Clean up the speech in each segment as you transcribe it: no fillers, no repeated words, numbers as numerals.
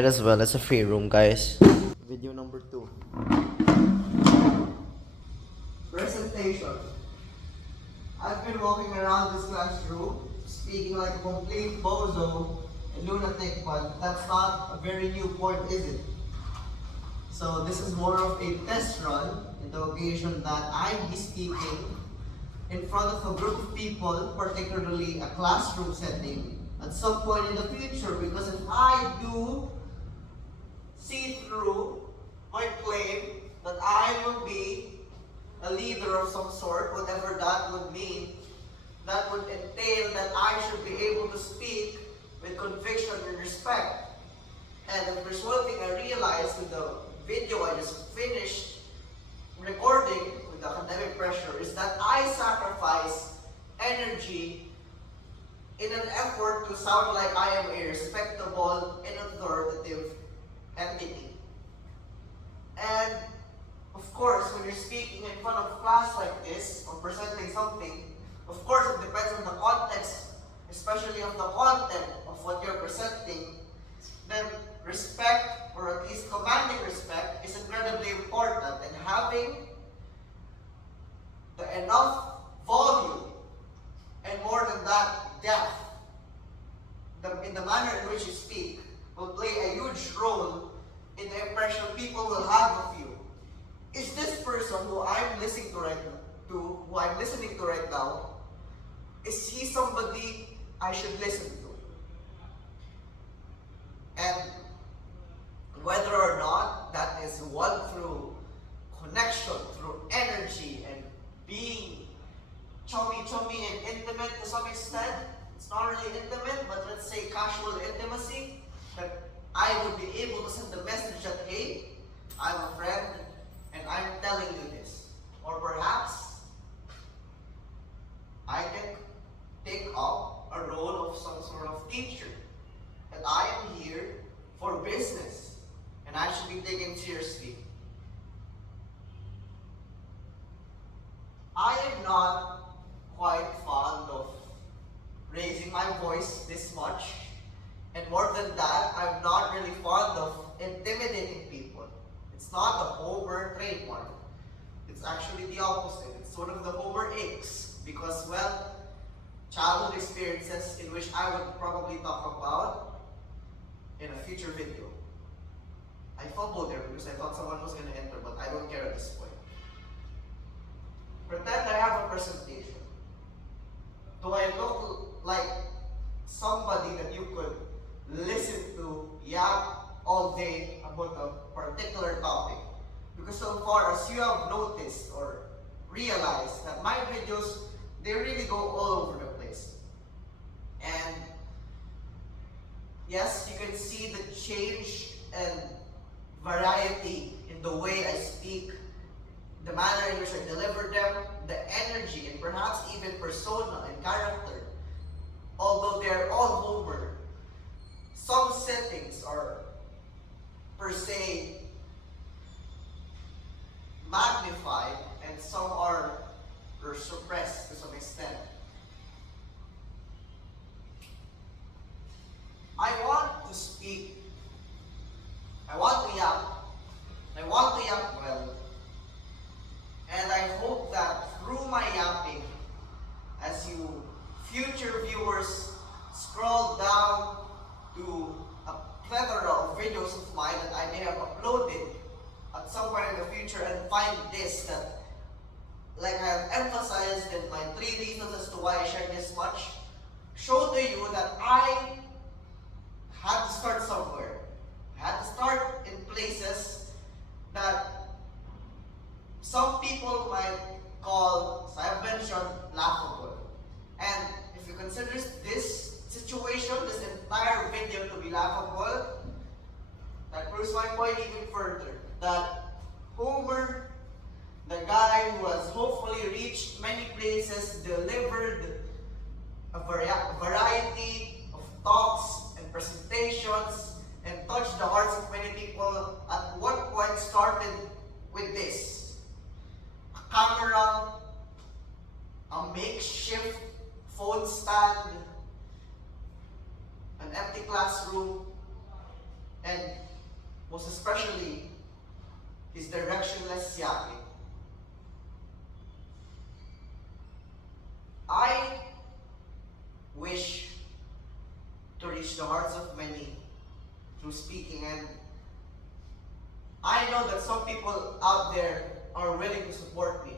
As well as a free room, guys. Video number 2. Presentation. I've been walking around this classroom speaking like a complete bozo and lunatic, but that's not a very new point, is it? So this is more of a test run in the occasion that I'll be speaking in front of a group of people, particularly a classroom setting, at some point in the future, because if I do see through my claim that I will be a leader of some sort, whatever that would mean, that would entail that I should be able to speak with conviction and respect. And if there's one thing I realized with the video I just finished recording with the academic pressure is that I sacrifice energy in an effort to sound like I am a respectable and authoritative entity. And of course, when you're speaking in front of class like this or presenting something, of course it depends on the context, especially of the content of what you're presenting, then respect, or at least commanding respect, is incredibly important. And having the enough volume and more than that, depth in the manner in which you speak will play a huge role in the impression people will have of you. Is this person who I'm listening to right now, is he somebody I should listen to? And whether or not that is won through connection, through energy, and being chummy and intimate to some extent. It's not really intimate, but let's say casual intimacy, that I would be able to send the message that, hey, I'm a friend and I'm telling you this. Or perhaps I can take up a role of some sort of teacher, that I am here for business and I should be taken seriously. I am not quite fond of raising my voice this much, and more than that, I'm not really fond of intimidating people. It's not a Homer trademark. It's actually the opposite. It's one of the Homer aches because, well, childhood experiences in which I would probably talk about in a future video. I fumbled there because I thought someone was going to enter, but I don't care at this point. Pretend I have a presentation. Do I look like somebody that you could listen to yap all day about a particular topic? Because so far as you have noticed or realized that my videos, they really go all over the place. And yes, you can see the change and variety in the way I speak, the manner in which I deliver them, the energy, and perhaps even persona and character. Although they're all Homer, some settings are per se magnified and some are suppressed to some extent. I want to speak, I want to yap well, and I hope that through my yapping, as you future viewers scroll down to a plethora of videos of mine that I may have uploaded at some point in the future and find this, that, like I have emphasized in my 3 reasons as to why I shared this much, show to you that I had to start somewhere. I had to start in places that some people might call, as I have mentioned, laughable. And if you consider this situation, this entire video to be laughable, that proves my point even further. That Homer, the guy who has hopefully reached many places, delivered a variety of talks and presentations, and touched the hearts of many people, at one point started with this: a camera, a makeshift phone stand, an empty classroom, and most especially his directionless yapping. I wish to reach the hearts of many through speaking, and I know that some people out there are willing to support me.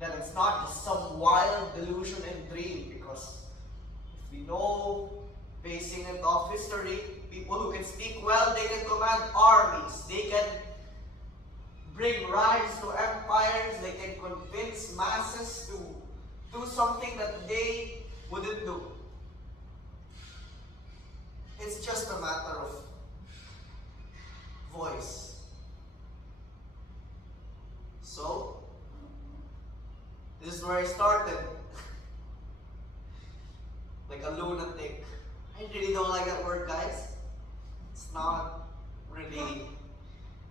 That it's not just some wild delusion and dream, because if we know, basing it off history, people who can speak well, they can command armies, they can bring rise to empires, they can convince masses to do something that they wouldn't do. It's just a matter of voice. So, this is where I started. Like a lunatic. I really don't like that word, guys. It's not really,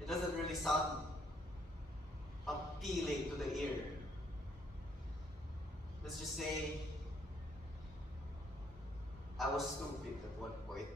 it doesn't really sound appealing to the ear. Let's just say I was stupid at one point.